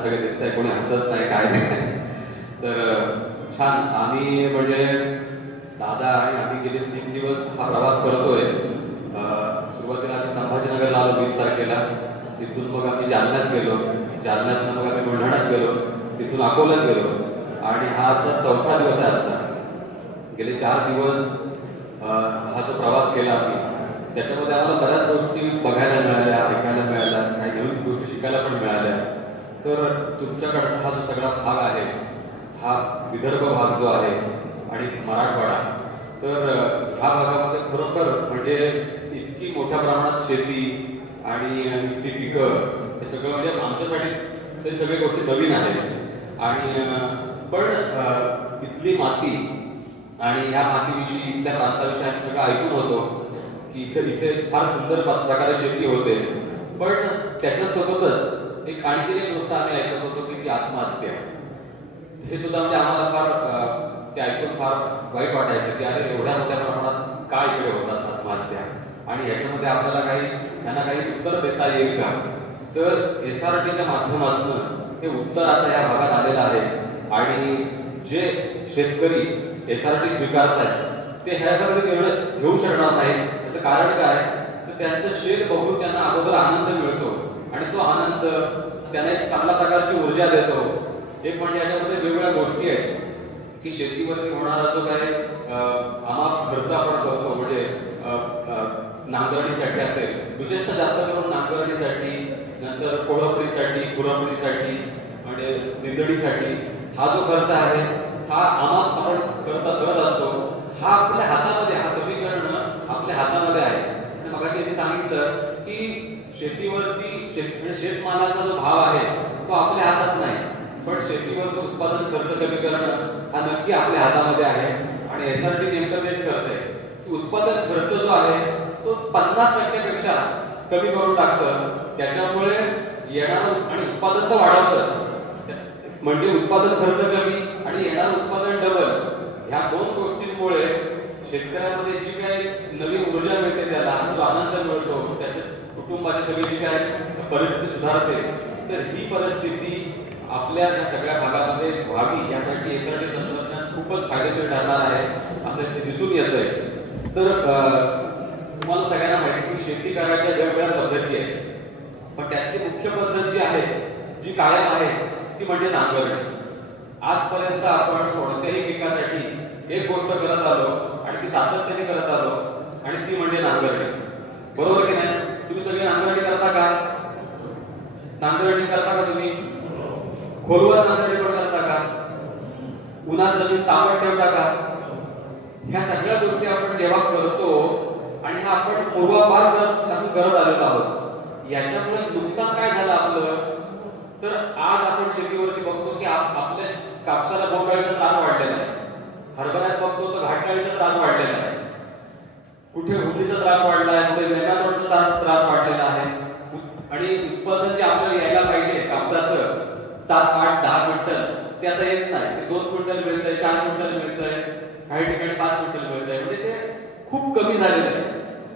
सगळे दिसत आहे कोणी हसत नाही काय नाही. तर छान. आम्ही म्हणजे दादा आणि आम्ही गेले तीन दिवस हा प्रवास करतोय. अं, सुरुवातीला आम्ही संभाजीनगरला आलो वीस तारखेला. तिथून मग आम्ही जालन्यात गेलो. जालन्यात मग आम्ही बुलढाण्यात गेलो. तिथून अकोल्यात गेलो. आणि हा आजचा चौथा दिवस आहे आमचा गेले चार दिवस हा जो प्रवास केला आम्ही त्याच्यामध्ये आम्हाला बऱ्याच गोष्टी बघायला मिळाल्या ऐकायला मिळाल्या काही नवीन गोष्टी शिकायला पण मिळाल्या. तर तुमच्याकडचा हा जो सगळा भाग आहे हा विदर्भ भाग जो आहे आणि मराठवाडा तर ह्या भागामध्ये खरोखर म्हणजे इतकी मोठ्या प्रमाणात शेती आणि इथली पिकं हे सगळं म्हणजे आमच्यासाठी ते सगळे गोष्टी नवीन आहेत. आणि पण इथली माती आणि ह्या मातीविषयी इथल्या प्रांताविषयी आम्ही सगळं ऐकून होतो की इथे इथे फार सुंदर प्रकारे शेती होते. पण त्याच्यासोबतच एक आणखी एक गोष्ट आम्ही ऐकत होतो की ती आत्महत्या. हे सुद्धा म्हणजे आम्हाला फार ते ऐकून फार वाईट वाटायचं की अरे एवढ्या मोठ्या प्रमाणात काय इकडे होतात आत्महत्या? आणि याच्यामध्ये आपल्याला काही त्यांना काही उत्तर देता येईल का? तर एस आर टीच्या माध्यमातून हे उत्तर आता या भागात आलेलं आहे. आणि जे शेतकरी एस आर टी स्वीकारत आहेत ते ह्याच्यामध्ये निर्णय घेऊ शकणार नाहीत. त्याचं कारण काय? तर त्यांचं शेत बघून त्यांना अगोदर आनंद मिळतो. आणि तो आनंद त्यांना एक चांगल्या प्रकारची ऊर्जा देतो. एक म्हणजे याच्यामध्ये वेगवेगळ्या गोष्टी आहेत. की शेतीवरती होणारा जो काय आम्हा खर्च आपण करतो म्हणजे नांगरणीसाठी असेल विशेषतः जास्त करून नांगरणीसाठी नंतर कोळपणीसाठी खुरपणीसाठी म्हणजे निंदणीसाठी हा जो खर्च आहे हा आम्हा आपण खर्च करत असतो हा आपल्या हातामध्ये हा कमी करणं आपल्या हातामध्ये आहे. मगाशी सांगितलं शेतीवरती शेत म्हणजे शेतमालाचा जो भाव आहे तो आपल्या हातात नाही. पण शेतीवरचं उत्पादन खर्च कमी करणं हा नक्की आपल्या हातामध्ये आहे. आणि एस आर टी नेमकं तेच करते की उत्पादन खर्च जो आहे तो पन्नास टक्क्यापेक्षा कमी करून टाकतं. त्याच्यामुळे येणार आणि उत्पादन तर वाढवतच. म्हणजे उत्पादन खर्च कमी आणि येणारं उत्पादन डबल ह्या दोन गोष्टींमुळे शेतकऱ्या जी काही नवीन ऊर्जा मिळते त्याला जो आनंद मिळतो त्याच्या कुटुंबाचे सगळी जे काय परिस्थिती सुधारते तर ही परिस्थिती आपल्या या सगळ्या भागामध्ये व्हावी यासाठी एसआरटी तंत्रज्ञान खूपच फायदेशीर ठरणार आहे असं ते दिसून येतंय. तर तुम्हाला सगळ्यांना माहिती की शेती करायच्या वेगवेगळ्या पद्धती आहेत. पण त्यातली मुख्य पद्धत जी आहे जी कायम आहे ती म्हणजे नांगरणी. आजपर्यंत आपण कोणत्याही पिकासाठी एक गोष्ट करत आलो आणि ती सातत्याने करत आलो आणि ती म्हणजे नांगरणी. बरोबर की नाही? तुम्ही सगळे नांगरणी करता का? नांगरणी करता का तुम्ही? खोलवर नांगरणी पण करता का? उन्हात जमीन तांबड ठेवता का? ह्या सगळ्या गोष्टी आपण जेव्हा करतो आणि आपण पूर्वापार करत असं करत आलेलो आहोत याच्यामुळे नुकसान काय झालं आपलं? तर आज आपण शेतीवरती बघतो की आपल्या कापसाला बोंडाळीचा त्रास वाढलेला आहे. हरभऱ्यात बघतो तर घाटाळीचा त्रास वाढलेला आहे. कुठे हुंदीचा त्रास वाढला आहे कुठे नेमाटोडचा त्रास त्रास वाढलेला आहे. आणि उत्पादन जे आपल्याला यायला पाहिजे कापसाचं सात आठ दहा क्विंटल ते आता येत नाही. ते दोन क्विंटल मिळतंय चार क्विंटल मिळतंय काही ठिकाणी पाच क्विंटल मिळतंय. म्हणजे ते खूप कमी झालेलं आहे.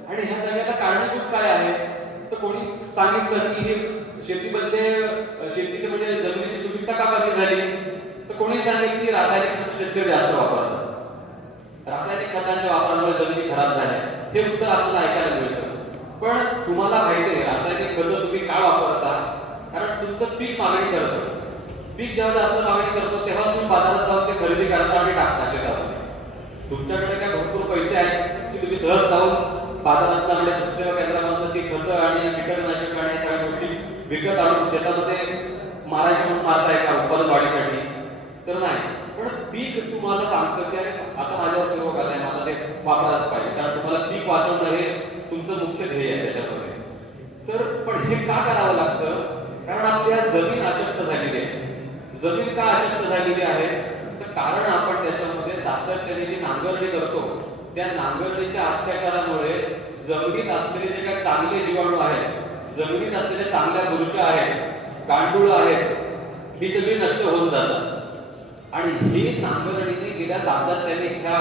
आणि ह्या सगळ्याला कारणीभूत काय आहे? तर कोणी सांगितलं की हे शेतीमध्ये शेतीचे म्हणजे जमिनीची सुपीकता का कमी झाली? तर कोणी सांगेल की रासायनिक शेतकरी जास्त वापरतात. रासायनिक खतांच्या वापरामुळे जमिनी खराब झाल्या. हे उत्तर आपल्याला ऐकायला मिळतं. पण तुम्हाला माहिती आहे रासायनिक खतं तुम्ही का वापरता? कारण तुमचं पीक मागणी करतं. पीक जेव्हा जास्त मागणी करतो तेव्हा तुम्ही बाजारात जाऊन ते खरेदी करता आणि टाकता शेतामध्ये. तुमच्याकडे काय भरपूर पैसे आहेत की तुम्ही सहज जाऊन बाजारात आपल्या म्हणजे दुसऱ्या केंद्रामधून ती खतं आणि कीटकनाशक आणि सगळ्या गोष्टी विकत आणून शेतामध्ये मारायची म्हणून मारताय का उत्पादन वाढीसाठी? तर नाही. पण पीक तुम्हाला सांगतं की अरे आता माझ्यावर रोग आलाय मला ते वापरायलाच पाहिजे. कारण तुम्हाला पीक वाचवणं हे तुमचं मुख्य ध्येय आहे त्याच्यामध्ये. तर पण हे का करावं लागतं? कारण आपल्या जमीन अशक्त झालेली आहे. जमीन का अशक्त झालेली आहे? तर कारण आपण त्याच्यामध्ये सातत्याने जी नांगरणी करतो त्या नांगरणीच्या अत्याचारामुळे जमिनीत असलेले जे काही चांगले जीवाणू आहेत जमिनीत असलेल्या चांगल्या बुरशा आहेत गांडूळ आहेत ही सगळी नष्ट होऊन जातात. आणि ही नांगरणीने गेल्या सातत्याने ह्या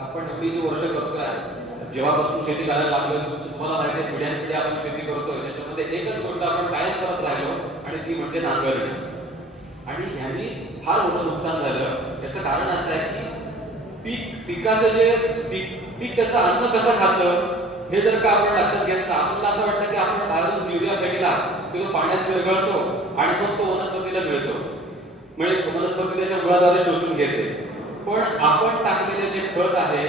आपण एवढी जी वर्ष करतोय जेव्हापासून शेती करायला लागलो तुम्हाला माहिती आहे पिढ्यान पिढ्या आपण शेती करतोय त्याच्यामध्ये एकच गोष्ट आपण कायम करत राहिलो आणि ती म्हणजे नांगरणी. फार मोठं नुकसान झालं. याचं कारण असं आहे की पीक पिकाचं जे पीक पीक त्याचं अन्न कसं खातं हे जर का आपण लक्षात घेतलं आपल्याला असं वाटतं की आपण अजून युरिया फेकला की तो पाण्यात विरघळतो आणि मग तो वनस्पतीला मिळतो. म्हणजे वनस्पती त्याच्या मुळाद्वारे शोषून घेते. पण आपण टाकलेले जे खत आहे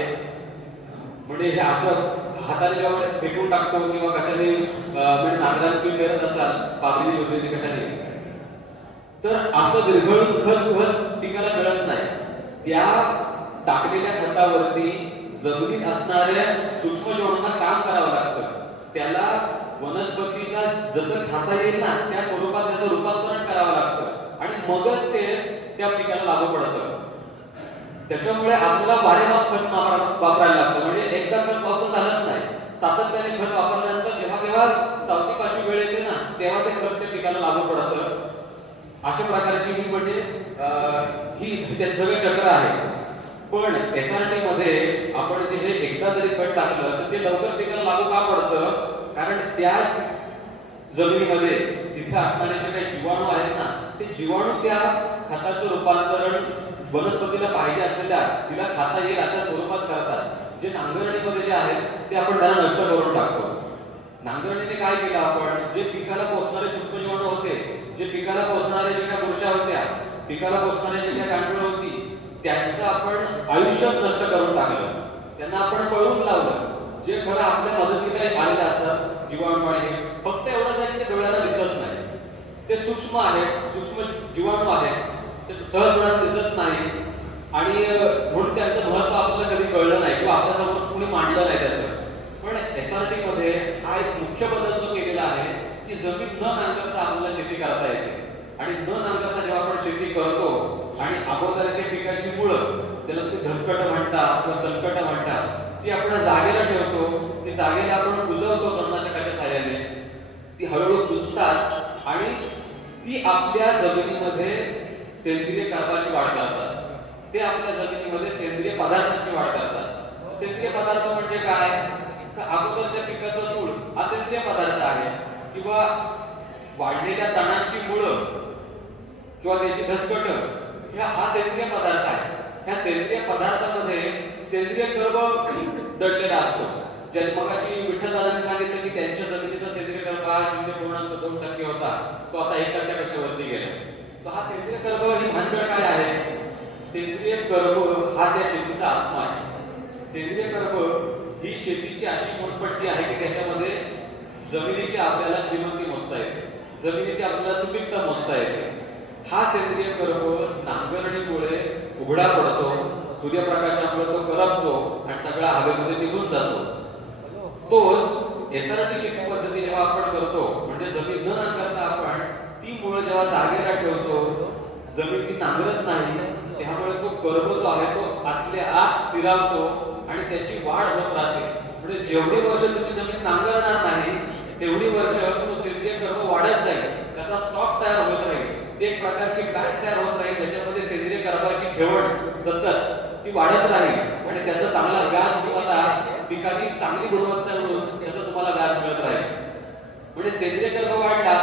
म्हणजे हे असं हाताने जेव्हा म्हणजे फेकून टाकतो किंवा कशाने म्हणजे नांगराने तुम्ही करत असाल काबरी योजनेने कशाने? तर असं विरघळून खत सहज पिकाला मिळत नाही. त्या टाकलेल्या खतावरती जमिनीत असणाऱ्या सूक्ष्म जीवाणूंना काम करावं लागतं. त्याला वनस्पतीला जसं खाता येईल ना त्या स्वरूपात त्याचं रूपांतरण करावं लागतं. आणि मगच ते त्या पिकाला लागू पडतं. त्याच्यामुळे आपल्याला वारेमाप खत वापरायला लागतं. म्हणजे एकदा खत वापरून चालत नाही. सातत्याने खत वापरल्यानंतर जेव्हा केव्हा चौथी पाचवी वेळ येते ना तेव्हा ते खत त्या पिकाला लागू पडतं. अशा प्रकारची ही म्हणजे ही ते सगळे चक्र आहे. पण एसआरटी मध्ये आपण जे एकदा जरी खत टाकलं तर ते लवकर पिकाला लागू का पडतं? कारण त्या जमिनीमध्ये तिथे असणारे जे काही जीवाणू आहेत ना ते जीवाणू त्या खताचं रूपांतरण वनस्पतीला पाहिजे असलेल्या तिला खाता येईल अशा स्वरूपात करतात. जे नांगरणीमध्ये जे आहेत ते आपण त्यांना नष्ट करून टाकतो. नांगरणीने काय केलं आपण? जे पिकाला पोचणारे सूक्ष्मजीवाणू होते जे पिकाला पोचणारे जे काही बुरशा होत्या पिकाला पोचणारे जे काही गांडूळ होती त्यांचं आपण आयुष्य नष्ट करून टाकलं. त्यांना आपण पळवून लावलं. जे खरं आपल्या मदतीला आलेलं असतात जीवाणू आणि फक्त एवढंच आहे की ते डोळ्याला दिसत नाही. ते सूक्ष्म आहे सूक्ष्म जीवाणू आहे. ते सहज डोळ्याला दिसत नाही. आणि म्हणून त्यांचं महत्त्व आपल्याला कधी कळलं नाही किंवा आपल्यासमोर कुणी मांडलं नाही त्याचं. पण एस आर टी मध्ये हा एक मुख्य बदल जो केलेला आहे की जमीन न नांगरता आपल्याला शेती करता येते. आणि न नांगरता जेव्हा आपण शेती करतो आणि अगोदरच्या पिकाची मुळं त्याला तुम्ही धसकट म्हणता किंवा तलकट म्हणता ती आपण जागेला ठेवतो. ती जागेला आपण कुजवतो तणनाशकाच्या साह्याने. ती हळूहळू कुजतात आणि ती आपल्या जमिनीमध्ये सेंद्रिय कर्माची वाढ करतात. ते आपल्या जमिनीमध्ये सेंद्रिय पदार्थांची वाढ करतात. सेंद्रिय पदार्थ म्हणजे काय? तर अगोदरच्या पिकाचं मूळ हा सेंद्रिय पदार्थ आहे. किंवा वाढलेल्या तणांची मुळं किंवा त्याची धसकट ह्या हा सेंद्रिय पदार्थ आहे. ह्या सेंद्रिय पदार्थामध्ये सेंद्रिय कर्म दडलेला असतो. जन्मकाशी विठ्ठल दादांनी सांगितलं की त्यांच्या जमिनीचा सेंद्रिय कर्ब हा शून्य पूर्णांक दोन टक्के होता तो आता एक टक्क्यापेक्षा वरती गेला तर हा सेंद्रिय कर्ब ही भानगड काय आहे? सेंद्रिय कर्ब हा त्या शेतीचा आत्मा आहे. सेंद्रिय कर्ब ही शेतीची अशी मोजपट्टी आहे की त्याच्यामध्ये जमिनीची आपल्याला श्रीमंती मोजता येते. जमिनीची आपल्याला सुपीकता मोजता येते. हा सेंद्रिय कर्ब नांगरणीमुळे उघडा पडतो सूर्यप्रकाशामुळे तो करपतो आणि सगळा हवेमध्ये निघून जातो. तोच एसआरटी शेती पद्धती जेव्हा आपण करतो म्हणजे जमीन न नांगरता आपण ती मुळे जेव्हा जागेला ठेवतो जमीन ती नांगरत नाही त्यामुळे तो गर्भ जो आहे तो आतल्या आत स्थिरावतो आणि त्याची वाढ होत राहते. म्हणजे जेवढी वर्ष तुम्ही जमीन नांगरणार नाही तेवढी वर्ष तो सेंद्रिय कर्ब वाढत जाईल. त्याचा स्टॉक तयार होत राहील. ते एक प्रकारची काय तयार होत राहील त्याच्यामध्ये सेंद्रिय कर्बाची ठेवण सतत ती वाढत राहील. आणि त्याचा चांगला व्यास किंवा पिकाची चांगली गुणवत्ता मिळून तुम्हाला लाभ मिळत राहील म्हणजे सेंद्रिय कर्ब वाढला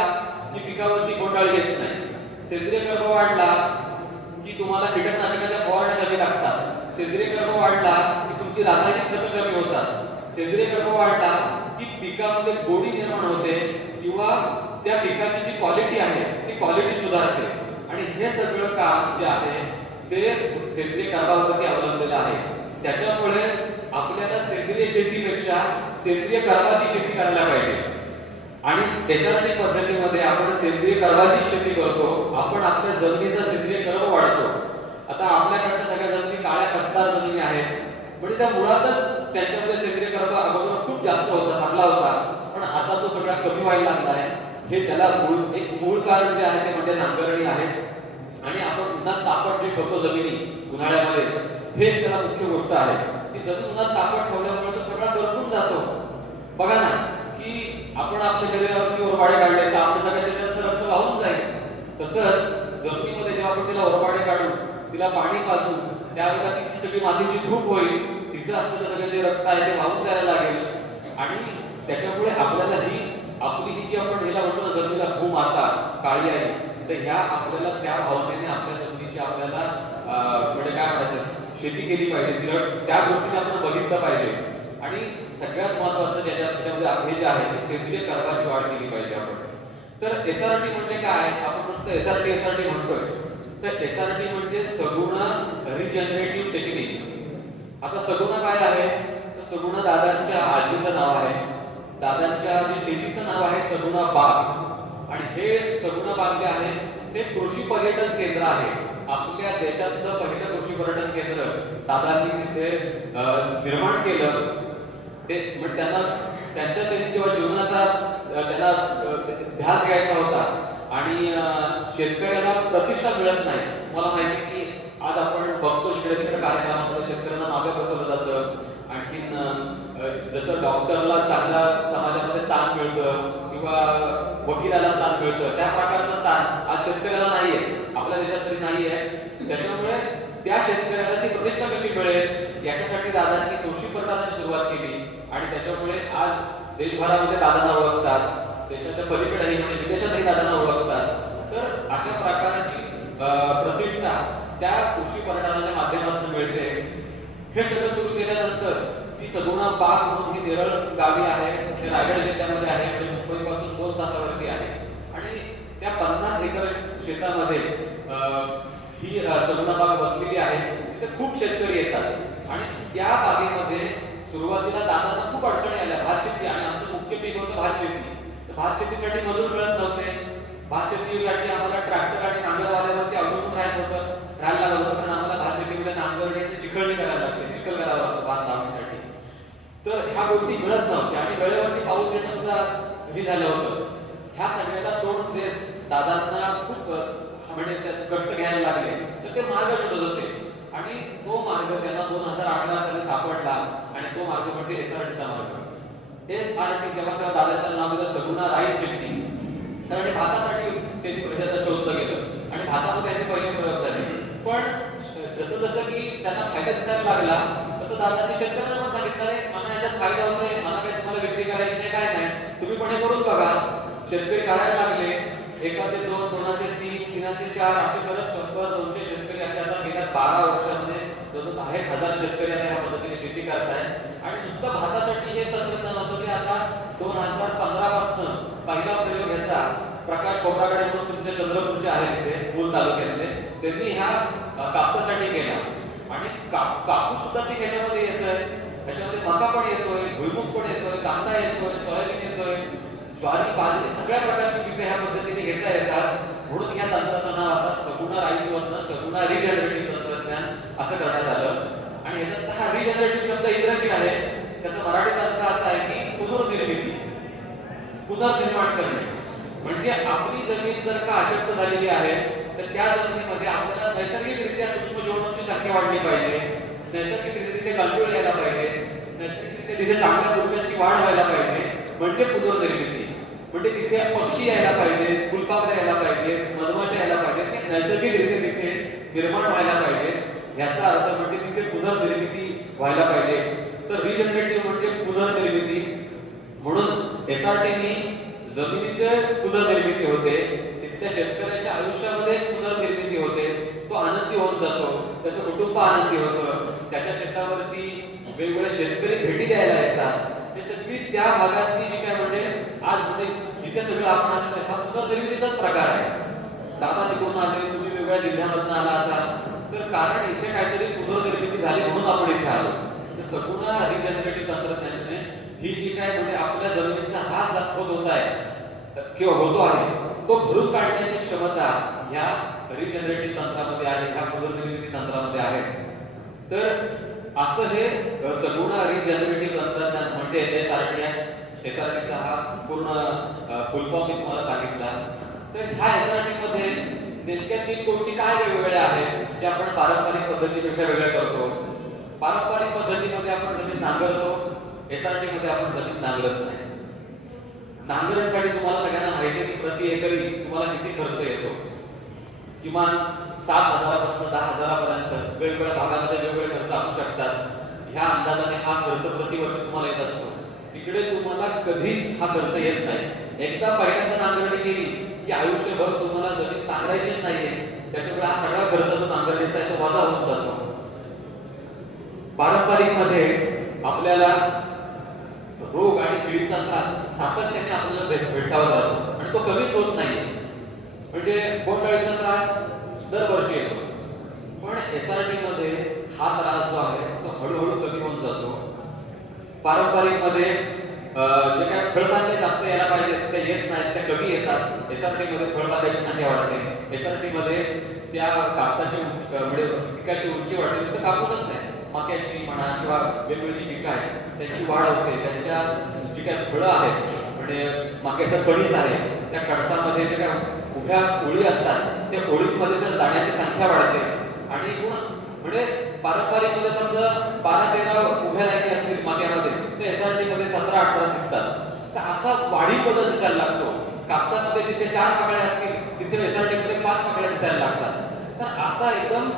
की पिकावरती गोंधळ येत नाही. सेंद्रिय कर्ब वाढला की तुम्हाला कीटकनाशकाच्या फवारण्या कमी लागतात. सेंद्रिय कर्ब वाढला की तुमची रासायनिक खतं कमी होतात. सेंद्रिय कर्ब वाढला की पिकामध्ये गोडी निर्माण होते किंवा त्या पिकाची जी क्वालिटी आहे ती क्वालिटी सुधारते. आणि हे सगळं काम जे आहे ते सेंद्रिय कर्बावरती अवलंबलेलं आहे. त्याच्यामुळे आपल्याला सेंद्रिय शेतीपेक्षा सेंद्रिय कर्बाची शेती करायला पाहिजे. आणि त्याच्यासाठी पद्धतीमध्ये आपण सेंद्रिय कर्बाची शेती करतो आपण आपल्या जमिनीचा सेंद्रिय कर्ब वाढतो. आता आपल्याकडच्या सगळ्या जमिनी काळ्या कसदार जमिनी आहेत. म्हणजे त्या मुळातच त्यांच्यामध्ये सेंद्रिय कर्ब अगोदर खूप जास्त होता चांगला होता. पण आता तो सगळा कमी व्हायला लागला आहे हे त्याला मूळ एक मूळ कारण जे आहे ते म्हणजे नांगरणी आहे. आणि आपण उन्हात तापट जे ठेवतो जमिनी उन्हाळ्यामध्ये हे त्याला मुख्य गोष्ट आहे. की जमीन उन्हात ठेवल्यामुळे तो सगळा गरपून जातो. बघा ना की आपण आपल्या शरीरावरती ओरबाडे काढले तर आपल्या सगळ्या शरीरात रक्त वाहून जाईल. तसंच जमिनीमध्ये जेव्हा आपण तिला ओरबाडे काढू तिला पाणी पाजू त्यावेळेला तिची सगळी मातीची धूप होईल तिचं असलेलं सगळं जे रक्त आहे ते वाहून जायला लागेल. आणि त्याच्यामुळे आपल्याला ही आपली ही जी आपण हिला म्हणतो जमिनीला भू माता काळी आहे तर ह्या आपल्याला त्या भावनेने आपल्या जमिनीची आपल्याला म्हणजे काय म्हणायचं? शेती केली पाहिजे. तिला त्या गोष्टीने आपण बघितलं पाहिजे. आणि सगळ्यात महत्वाचं ज्याच्या त्याच्यामध्ये हे जे आहे ते सेंद्रिय कर्जाची वाढ केली पाहिजे आपण. तर एस आर टी म्हणजे काय? आपण नुसतं S R T S R T म्हणतोय. तर एस आर टी म्हणजे सगुण रिजनरेटिव्ह टेक्निक आता सगुणा काय आहे? तर सगुणा दादांच्या आजीचं नाव आहे. दादांच्या जे शेतीचं नाव आहे सगुणा बाग. आणि हे सगुणा बाग जे आहे ते कृषी पर्यटन केंद्र आहे. आपल्या देशातलं पहिलं कृषी पर्यटन केंद्र दादांनी तिथे निर्माण केलं. ते म्हणजे त्यांना त्यांच्या त्यांनी जेव्हा जीवनाचा त्यांना ध्यास घ्यायचा होता आणि शेतकऱ्याला प्रतिष्ठा मिळत नाही मला माहिती की आज आपण बघतो इकडे कार्यक्रमामध्ये शेतकऱ्यांना मागे बसवलं जातं. आणखीन जसं डॉक्टरला चांगला समाजामध्ये स्थान मिळतं किंवा वकिलाला स्थान मिळतं त्या प्रकारचं स्थान आज शेतकऱ्याला नाहीये. आपल्या देशात तरी नाही आहे त्याच्यामुळे त्या शेतकऱ्याला ती प्रतिष्ठा कशी मिळेल याच्यासाठी दादांनी कृषी प्रदानाची सुरुवात केली. आणि त्याच्यामुळे आज देशभरामध्ये दादांना ओळखतात. देशाच्या पलीकडेही म्हणजे विदेशातही दादांना ओळखतात. तर अशा प्रकारची प्रतिष्ठा त्या कृषी पर्यटनाच्या माध्यमातून मिळते. हे सगळं सुरू केल्यानंतर ती सगुणा बाग म्हणून ही नेरळ गावी आहे. ते रायगड जिल्ह्यामध्ये आहे. आणि मुंबईपासून दोन तासावरती आहे. आणि त्या पन्नास एकर शेतामध्ये ही अं, बाग बसलेली आहे तिथे खूप शेतकरी येतात. आणि त्या बागेमध्ये सुरुवातीला दादांना खूप अडचणी आल्या. भात शेती आणि आमचं मुख्य पीक होतं भात शेती. तर भात शेतीसाठी मजूर मिळत नव्हते. भात शेतीसाठी आम्हाला ट्रॅक्टर आणि नांगरवाल्यावरती अवलंबून राहत होतं. राहायला लागलं होतं कारण आम्हाला भात शेतीमध्ये नांगरणी आणि चिखलणी करायला लागते चिखल करावं लागतं भात लावण्यासाठी. तर ह्या गोष्टी मिळत नव्हत्या आणि वेळेवरती पाऊस येणं सुद्धा हे झालं होतं. ह्या सगळ्याला तोंड देत दादांना खूप म्हणजे त्यात कष्ट घ्यायला लागले तर ते मार्ग शोधत होते. आणि तो मार्ग त्यांना दोन हजार अठरा साली सापडला आणि तो मार्ग म्हणजे एस आर टीचा मार्ग. एस आर टी तेव्हा तेव्हा दादाचं नाव होतं सगुणा राईस शेट्टी कारण भातासाठी त्यांनी ह्याचं शोधलं गेलं आणि भातामध्ये त्याचे पहिले प्रयोग झाले. पण जसं जसं की त्यांना फायदा दिसायला लागला तसं दादांनी शेतकऱ्यांना पण सांगितलं रे मला याच्यात फायदा होतोय मला काय तुम्हाला विक्री करायची नाही काय नाही. तुम्ही पण हे करून बघा. शेतकरी करायला लागले एकाचे दोन दोनाचे तीन तीनाचे चार असे करत शंभर दोनशे शेतकरी असे आता गेल्या बारा वर्षामध्ये जवळजवळ दहा एक हजार शेतकरी आता या पद्धतीने शेती करतायत आणि नुसतं भातासाठी हे तंत्रज्ञान होतं की आता दोन हजार पंधरा पासून पहिला प्रयोग ह्याचा प्रकाश कोपराकडे म्हणून तुमच्या चंद्रपूरचे आहेत तिथे मूल तालुक्यातले. त्यांनी ह्या कापसासाठी केला. आणि काप कापूस सुद्धा पीक ह्याच्यामध्ये येतोय. ह्याच्यामध्ये मका पण येतोय भुईमुग पण येतोय कांदा येतोय सोयाबीन येतोय. ज्वारी बाजरी सगळ्या प्रकारची पिके ह्या पद्धतीने घेता येतात. म्हणून या तंत्राचं नाव आता सगुणा राईस वरनं सगुणा रिजनरेटिव्ह तंत्रज्ञान असं करण्यात आलं. आणि ह्याच्यात हा रिजनरेटिव्ह शब्द इंग्रजी आहे. त्याचा मराठी तंत्र असा आहे की पुनर्निर्मिती. पुनर्निर्माण करणे. म्हणजे आपली जमीन जर का अशक्त झालेली आहे तर त्या जमिनीमध्ये आपल्याला नैसर्गिकरित्या सूक्ष्म जीवाणूंची संख्या वाढली पाहिजे. नैसर्गिकरित्या तिथे यायला पाहिजे. नैसर्गिकरित्या तिथे चांगल्या वृक्षांची वाढ व्हायला पाहिजे. म्हणजे पुनर्निर्मिती म्हणजे तिथे पक्षी यायला पाहिजे फुलपाखरे यायला पाहिजे मधमाशा यायला पाहिजे ते नैसर्गिकरित्या तिथे निर्माण व्हायला पाहिजे. याचा अर्थ म्हणजे तिथे पुनर्निर्मिती व्हायला पाहिजे. तर रिजनरेटिव्ह म्हणजे पुनर्निर्मिती म्हणून एसआरटीनी जमिनीचे पुनर्निर्मिती होते? तिथल्या शेतकऱ्याच्या आयुष्यामध्ये पुनर्निर्मिती होते? तो आनंदी होत जातो. त्याचं कुटुंब आनंदी होतं. त्याच्या शेतावरती वेगवेगळ्या शेतकरी भेटी द्यायला येतात. सगळी त्या भागातली जी काय म्हणजे आज म्हणजे जिथे सगळं आपण आलेलं आहे, हा पुनर्निर्मितीचाच प्रकार आहे. दादा तिकडून आले तुम्ही वेगळ्या जिल्ह्यामधून आला असाल. तर कारण इथे काहीतरी पुनर्निर्मिती झाली म्हणून आपण इथे आलो. तर सगुणा रिजनरेटिव्ह तंत्रज्ञानाने ही जी काय म्हणजे आपल्या जमिनीचा हा होत होत आहे किंवा होतो आहे तो भरून काढण्याची क्षमता ह्या रिजनरेटिव्ह तंत्रामध्ये आहे ह्या पुनर्निर्मिती तंत्रामध्ये आहे. तर असं हे सगुण रिजनरेटिव्ह तंत्रज्ञान म्हणजे S R T S R टीचा हा पूर्ण फुल फॉर्म मी तुम्हाला सांगितला. तर ह्या एस आर टी मध्ये नेमक्या तीन गोष्टी काय वेगवेगळ्या आहेत ज्या आपण पारंपरिक पद्धतीपेक्षा वेगळ्या करतो? पारंपरिक पद्धतीमध्ये आपण जमीन नांगरतो एस आर टी मध्ये आपण जमीन नांगरत नाही. नांगरण्यासाठी तुम्हाला सगळ्यांना माहिती आहे की प्रति एकरी तुम्हाला किती खर्च येतो? किमान सात हजारापासून दहा हजारापर्यंत वेगवेगळ्या भागामध्ये वेगवेगळे खर्च असू शकतात. ह्या अंदाजाने हा खर्च प्रतिवर्ष तुम्हाला येत असतो. तिकडे तुम्हाला कधीच हा खर्च येत नाही. एकदा पहिल्यांदा नांगरणी केली की आयुष्यभर तुम्हाला जमीन नांगरायचीच नाहीये. त्याच्यामुळे हा सगळा खर्च जो वजा होत जातो. पारंपरिकमध्ये आपल्याला रोग आणि किडीचा त्रास सातत्याने आपल्याला भेट- जातो आणि तो कमीच होत नाही म्हणजे बोंडाळीचा त्रास दरवर्षी येतो. पण एस आर टी मध्ये हा त्रास जो आहे तो हळूहळू कमी होऊन जातो. पारंपरिकमध्ये अं, जे काय फळबागे जास्त यायला पाहिजे ते येत नाहीत ते कमी येतात. एस आर टी मध्ये फळबागाची संख्या वाढते. एस आर टी मध्ये त्या कापसाची म्हणजे पिकाची उंची वाढते. नुसतं कापूसच नाही. मक्याची म्हणा किंवा वेगवेगळी पिकं आहेत त्यांची वाढ होते. त्यांच्या जी काय फळं आहेत म्हणजे मक्याचं कणीस आहे त्या कणसामध्ये जे काय उभ्या ओळी असतात त्या ओळींमध्ये जर दाण्याची संख्या वाढते. आणि म्हणजे पारंपरिकमध्ये समजा बारा तेरा उभ्या लाईनी असतील माथ्यामध्ये ते एस आर टी मध्ये सतरा अठरा दिसतात. तर असा वाढी बदल दिसायला लागतो. कापसामध्ये जिथे चार पाकळ्या असतील तिथे एस आर टी मध्ये पाच पाकळ्या दिसायला लागतात. तर असा एकदम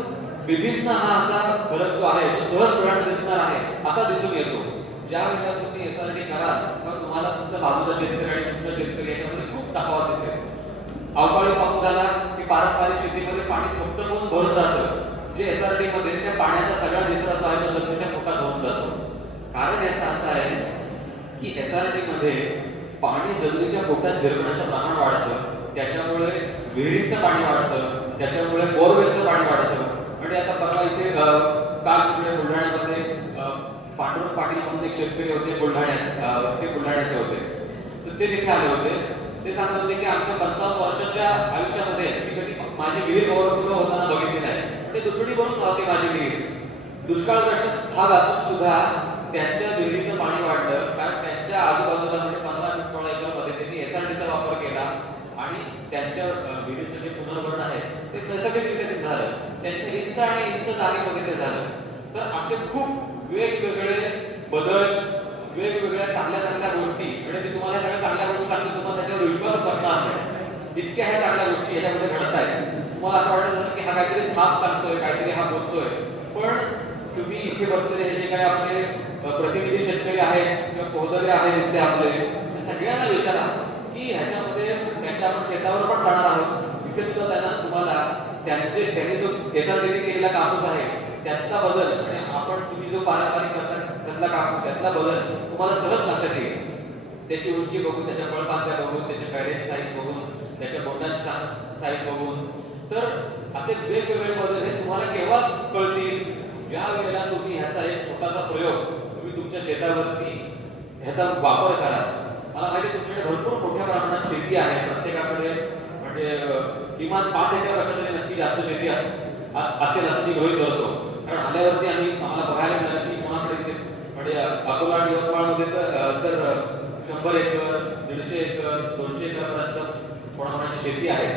विभिन्न हा असा फरक जो आहे तो सहज पुराण दिसणार आहे असा दिसून येतो. ज्या वेळेला तुम्ही एस आर टी कराल तेव्हा तुम्हाला तुमच्या बाजूला शेतकरी आणि तुमचा शेतकरी याच्यामध्ये खूप तफावत दिसेल. अवकाळी पाऊस झाला की पारंपरिक शेतीमध्ये पाणी फक्त म्हणून भरत जातं? जे एस आर टी मध्ये त्या पाण्याचा सगळा निचरा जो आहे तो जमिनीच्या पोटात होऊन जातो. कारण याचं असं आहे की एस आर टी मध्ये पाणी जमिनीच्या पोटात झिरपण्याचं प्रमाण वाढतं त्याच्यामुळे विहिरीचं पाणी वाढतं त्याच्यामुळे बोरवेलचं पाणी वाढतं. म्हणजे आता बघा इथे काल तिकडे बुलढाण्यामध्ये पांडुरंग पाटील म्हणून एक शेतकरी होते बुलढाण्याचे ते बुलढाण्याचे होते. तर ते तिथे आले होते. ते सांगत होते की आमच्या पंचावन्न वर्षाच्या आयुष्यामध्ये मी कधी माझी विहीर ओव्हरफ्लो होताना बघितली नाही ते दुथडी बनून पाहते माझी विहीर. दुष्काळग्रस्त भाग असून सुद्धा त्यांच्या विहिरीचं पाणी वाढलं. कारण त्यांच्या आजूबाजूला म्हणजे पंधरा सोळा एकरमध्ये त्यांनी एसआरटीचा वापर केला आणि त्यांच्या विहिरीचं जे पुनर्भरण आहे ते नैसर्गिकरित्या ते झालं. त्यांच्या इंच आणि इंच जागेमध्ये ते झालं. तर असे खूप वेगवेगळे बदल वेगवेगळ्या चांगल्या चांगल्या गोष्टी म्हणजे मी तुम्हाला सगळ्या चांगल्या गोष्टी सांगतो तुम्हाला त्याच्यावर विश्वास बसणार नाही. इतक्या ह्या चांगल्या गोष्टी याच्यामध्ये घडत आहेत तुम्हाला असं वाटत असेल की हा काहीतरी थाप सांगतोय काहीतरी हा बोलतोय. पण तुम्ही इथे बसलेले हे जे काही आपले प्रतिनिधी शेतकरी आहेत किंवा पोहदरे आहेत इथे आपले सगळ्यांना विचारा की ह्याच्यामध्ये त्यांच्या आपण शेतावर पण जाणार आहोत. तिथे सुद्धा त्यांना तुम्हाला त्यांचे त्यांनी जो त्याचा केलेला कापूस आहे त्याचा बदल आणि आपण तुम्ही जो पारंपरिक करता त्यातला कापूस त्यातला बदल तुम्हाला सहज लक्षात येईल. त्याची उंची बघून त्याच्या फळपांत्या बघून त्याच्या पॅरेट साईज बघून त्याच्या बोटांची साईज बघून. तर असे वेगवेगळे बदल हे तुम्हाला केव्हा कळतील? ज्या वेळेला तुम्ही ह्याचा एक छोटासा प्रयोग तुम्ही तुमच्या शेतावरती ह्याचा वापर करा मला माहिती तुमच्याकडे भरपूर मोठ्या प्रमाणात शेती आहे. प्रत्येकाकडे म्हणजे किमान पाच एकर वर्षात नक्की जास्त शेती अस- असेल असं मी गृहित करतो कारण आल्यावरती आम्ही आम्हाला बघायला मिळालं की कोणाकडे म्हणजे अकोला आणि यवतमाळमध्ये तर तर शंभर एकर दीडशे एकर दोनशे एकर कोणाकोणाची शेती आहे.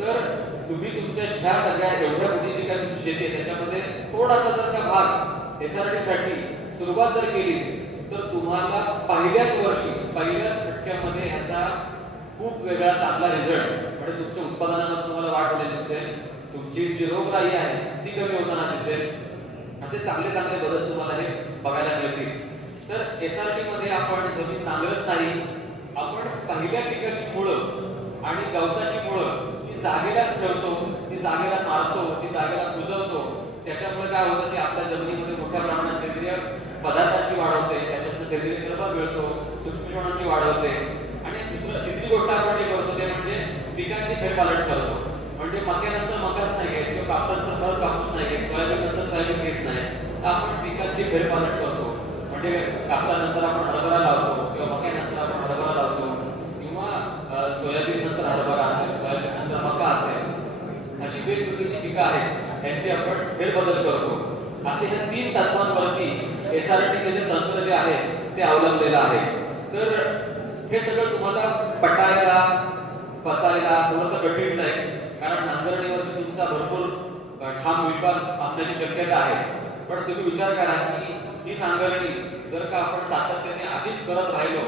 तर तुम्ही तुमच्या ह्या सगळ्या एवढ्या मोठी जी काही शेती आहे त्याच्यामध्ये थोडासा जर का भाग एसआरटी साठी सुरुवात जर केली तर तुम्हाला पहिल्याच वर्षी पहिल्याच टक्क्यामध्ये ह्याचा खूप वेगळा चांगला रिझल्ट म्हणजे तुमच्या उत्पादनामध्ये तुम्हाला वाढ होण्याची दिसेल तुमची जी रोगराई आहे ती कमी होताना दिसेल. असे चांगले चांगले बदल तुम्हाला हे बघायला मिळतील. तर एसआरटी मध्ये आपण जमीन नांगरत नाही. आपण पहिल्या पिकाची मुळं आणि गवताची मुळं ती जागेलाच ठेवतो ती जागेला मारतो ती जागेला कुजवतो त्याच्यामुळे काय होतं की आपल्या जमिनीमध्ये मोठ्या प्रमाणात सेंद्रिय पदार्थांची वाढ होते. त्याच्यातून सेंद्रिय द्रव्य मिळतो सूक्ष्मजीवाणूंची वाढ होते. आणि दुसरं तिसरी गोष्ट आपण हे करतो ते म्हणजे पिकांची फेरपालट करतो. म्हणजे मक्यानंतर मकाच नाही घेत किंवा कापसानंतर परत कापूस नाही घेत सोयाबीन नंतर सोयाबीन घेत नाही तर आपण पिकांची फेरपालट करतो. म्हणजे कापसानंतर आपण हरभरा लावतो किंवा मक्यानंतर आपण हरभरा लावतो. किंवा सोयाबीन नंतर हरभरा असेल सोयाबीन नंतर मका असेल. अशी वेगवेगळी पिकं आहेत यांची आपण फेरबदल करतो. असे ह्या तीन तत्वांवरती एसआरटीचे जे तंत्र जे आहे ते अवलंबलेलं आहे. तर हे सगळं तुम्हाला पटायला पचायला थोडंसं कठीण जाईल. कारण नांगरणीवरती तुमचा भरपूर ठाम विश्वास असण्याची शक्यता आहे. पण तुम्ही विचार करा की ही नांगरणी जर का आपण सातत्याने अशीच करत राहिलो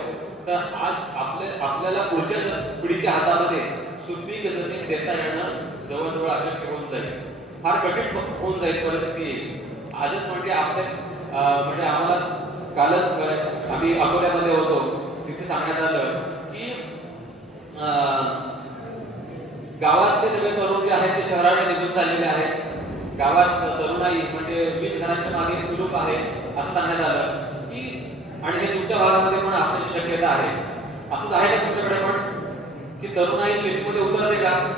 तर आज आपले आपल्याला पुढच्या पिढीच्या हातामध्ये सुपीक जमीन देता येणं जवळजवळ अशक्य होऊन जाईल. फार कठीण होऊन जाईल परिस्थिती. येईल आजच म्हणजे आपले म्हणजे आम्हाला कालच आम्ही अकोल्यामध्ये होतो. तिथे सांगण्यात आलं की गावातले सगळे तरुण जे आहेत ते शहराकडे निघून चाललेले आहेत. गावात तरुणाई म्हणजे वीस घरांच्या मागे कुलूप आहे असं सांगण्यात आलं की आणि हे तुमच्या भागामध्ये पण असण्याची शक्यता आहे. असंच आहे का तुमच्याकडे पण? की तरुणाई शेतीमध्ये उतरते का?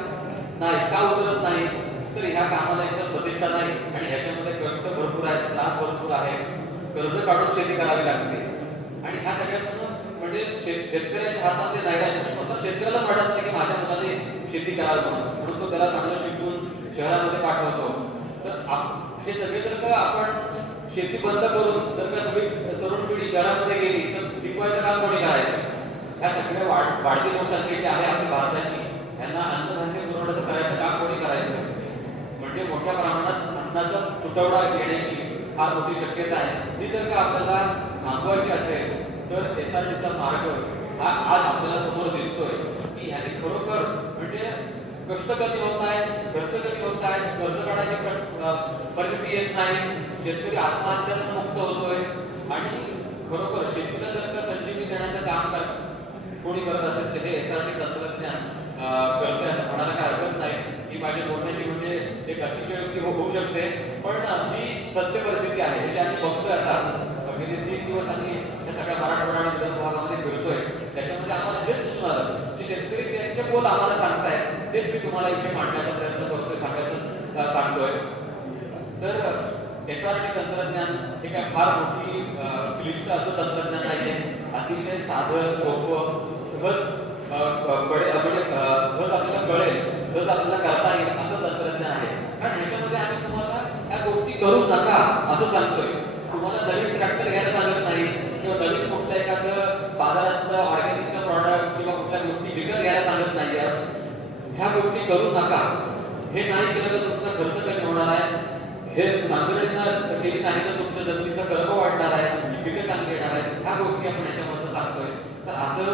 नाही का उतरत नाही? तर ह्या कामाला एकदम प्रतिष्ठा नाही आणि ह्याच्यामध्ये कष्ट भरपूर आहे त्रास भरपूर आहे कर्ज काढून शेती करावी लागते. आणि ह्या सगळ्यातून म्हणजे शेत- शेतकऱ्याच्या हातामध्ये नाही स्वतः शेतकऱ्याला वाटत नाही की माझ्या मुलाने शेती करावी म्हणून. म्हणून तो त्याला चांगलं शिकवून शहरामध्ये पाठवतो. तर हे सगळे जर का आपण शेती बंद करून जर का सगळी तरुण पिढी शहरामध्ये गेली तर पिकवायचं काम कोणी करायचं? या सगळ्या वाढ वाढती लोकसंख्येची आहे आपल्या भारताची. यांना अन्नधान्य पुरवण्याचं करायचं काम कोणी करायचं? म्हणजे मोठ्या प्रमाणात अन्नाचा तुटवडा येण्याची फार मोठी शक्यता आहे. ती जर का आपल्याला थांबवायची असेल तर एस आर टीचा मार्ग हा आज आपल्याला समोर दिसतोय. की ह्याने खरोखर म्हणजे कष्ट कमी होत आहे खर्च कमी होत आहे कर्ज काढायची परिस्थिती येत नाही. शेतकरी आत्महत्यातून मुक्त होतोय. आणि खरोखर शेतीला जर का संजीवनी देण्याचं काम कर कोणी करत असेल तर हे एसआरटी तंत्रज्ञान करते असं म्हणायला काय हरकत नाही. ही माझी बोलण्याची म्हणजे एक अतिशयोक्ती व्यक्ती हो- होऊ शकते. पण ही सत्य परिस्थिती आहे. हे आम्ही बघतोय आता गेले तीन दिवस आम्ही या सगळ्या मराठवाडा आणि विधान भागामध्ये फिरतोय. त्याच्यामध्ये आम्हाला हेच दिसून आलं की शेतकरी त्यांचे बोल आम्हाला सांगतायत. तेच मी तुम्हाला इथे मांडण्याचा प्रयत्न करतोय सांगायचं सांगतोय. तर एस आर टी तंत्रज्ञान हे काय फार मोठी क्लिष्ट असं तंत्रज्ञान नाहीये अतिशय साधं सोपं सहज कळे म्हणजे सहज आपल्याला कळेल सहज आपल्याला करता येईल असं तंत्रज्ञान आहे. कारण ह्याच्यामध्ये आम्ही तुम्हाला त्या गोष्टी करू नका असं सांगतोय. तुम्हाला नवीन ट्रॅक्टर घ्यायला सांगत नाही किंवा नवीन कुठल्या एखादं बाजारातलं ऑर्गॅनिकचं प्रॉडक्ट किंवा कुठल्या गोष्टी विकत घ्यायला सांगत नाही ह्या गोष्टी करू नका. हे नाही केलं तर तुमचा खर्च कमी होणार आहे. हे नांगरणीनं केली नाही तर तुमच्या जमिनीचा गर्भ वाढणार आहे. पिकं चांगली येणार आहे ह्या गोष्टी आपण याच्यामध्ये सांगतोय. तर असं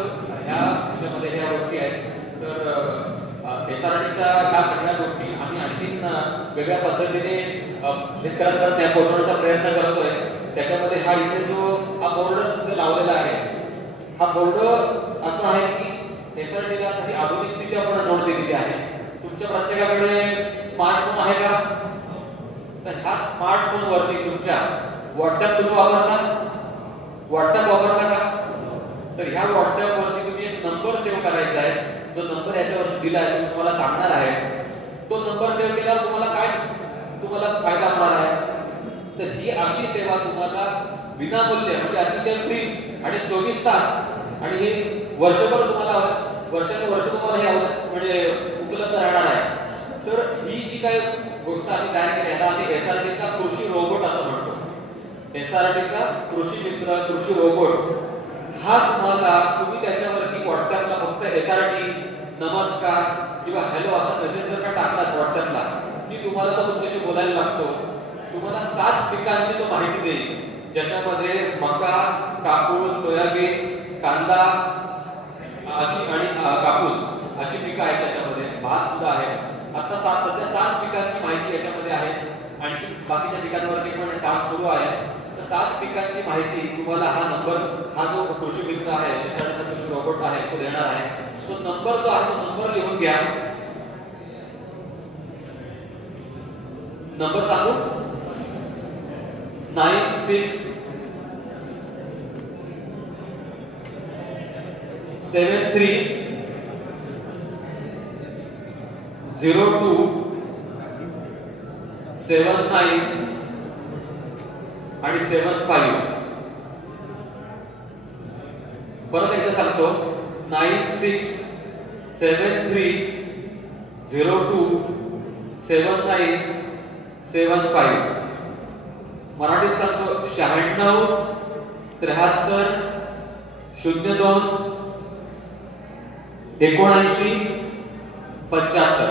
ह्या ह्याच्यामध्ये ह्या गोष्टी आहेत. तर एस आर टीच्या ह्या सगळ्या गोष्टी आम्ही आणखीन वेगळ्या पद्धतीने शेतकऱ्यांना त्या पोहोचवण्याचा प्रयत्न करतोय. त्याच्यामध्ये हा इथे जो हा बोर्ड लावलेला आहे हा बोर्ड असा आहे की एस काही आधुनिकतेची आपण जोड दिलेली आहे. तुमच्या प्रत्येकाकडे स्मार्टफोन आहे का? तर ह्या स्मार्टफोन वरती तुमच्या व्हॉट्सअप तुम्ही वापरता? व्हॉट्सअप वापरता का? तर ह्या व्हॉट्सअप वरती तुम्ही एक नंबर सेव्ह करायचा आहे. जो नंबर याच्यावर दिला आहे तो तुम्हाला सांगणार आहे. तो नंबर सेव्ह केल्यावर तुम्हाला काय तुम्हाला फायदा होणार आहे? तर ही अशी सेवा तुम्हाला विनामूल्य म्हणजे अतिशय फ्री आणि चोवीस तास आणि हे वर्षभर तुम्हाला वर्षानुवर्ष वर्ष तुम्हाला हे म्हणजे उपलब्ध राहणार आहे. तर ही जी काही गोष्ट आम्ही तयार केली आता आम्ही एस आर टीचा कृषी रोबोट असं म्हणतो. एस आर टीचा कृषी मित्र कृषी रोबोट हा तुम्हाला तुम्ही त्याच्यावरती व्हॉट्सअपला फक्त एस आर टी नमस्कार किंवा हॅलो असा मेसेज जर का टाकलात व्हॉट्सअपला की तुम्हाला तो तुमच्याशी बोलायला लागतो. तुम्हाला सात पिकांची तो माहिती देईल. ज्याच्यामध्ये मका कापूस सोयाबीन कांदा अशी आणि कापूस अशी पिकं आहेत त्याच्यामध्ये. भात सुद्धा आहे. आता सात सध्या सात पिकांची माहिती याच्यामध्ये आहे. आणखी बाकीच्या पिकांवरती पण काम सुरू आहे. तर सात पिकांची माहिती तुम्हाला हा नंबर हा जो कृषी मित्र आहे त्याच्यानंतर कृषी रोबोट आहे तो देणार आहे. तो नंबर जो आहे तो नंबर लिहून घ्या. नंबर सांगू? Nine six seven three. Zero two seven nine आणि सेवन फाईव्ह परत एकदा सांगतो. Nine six seven three zero two seven nine seven five मराठीत सांगतो शहाण्णव त्र्याहत्तर शून्य दोन एकोणऐंशी पंच्याहत्तर.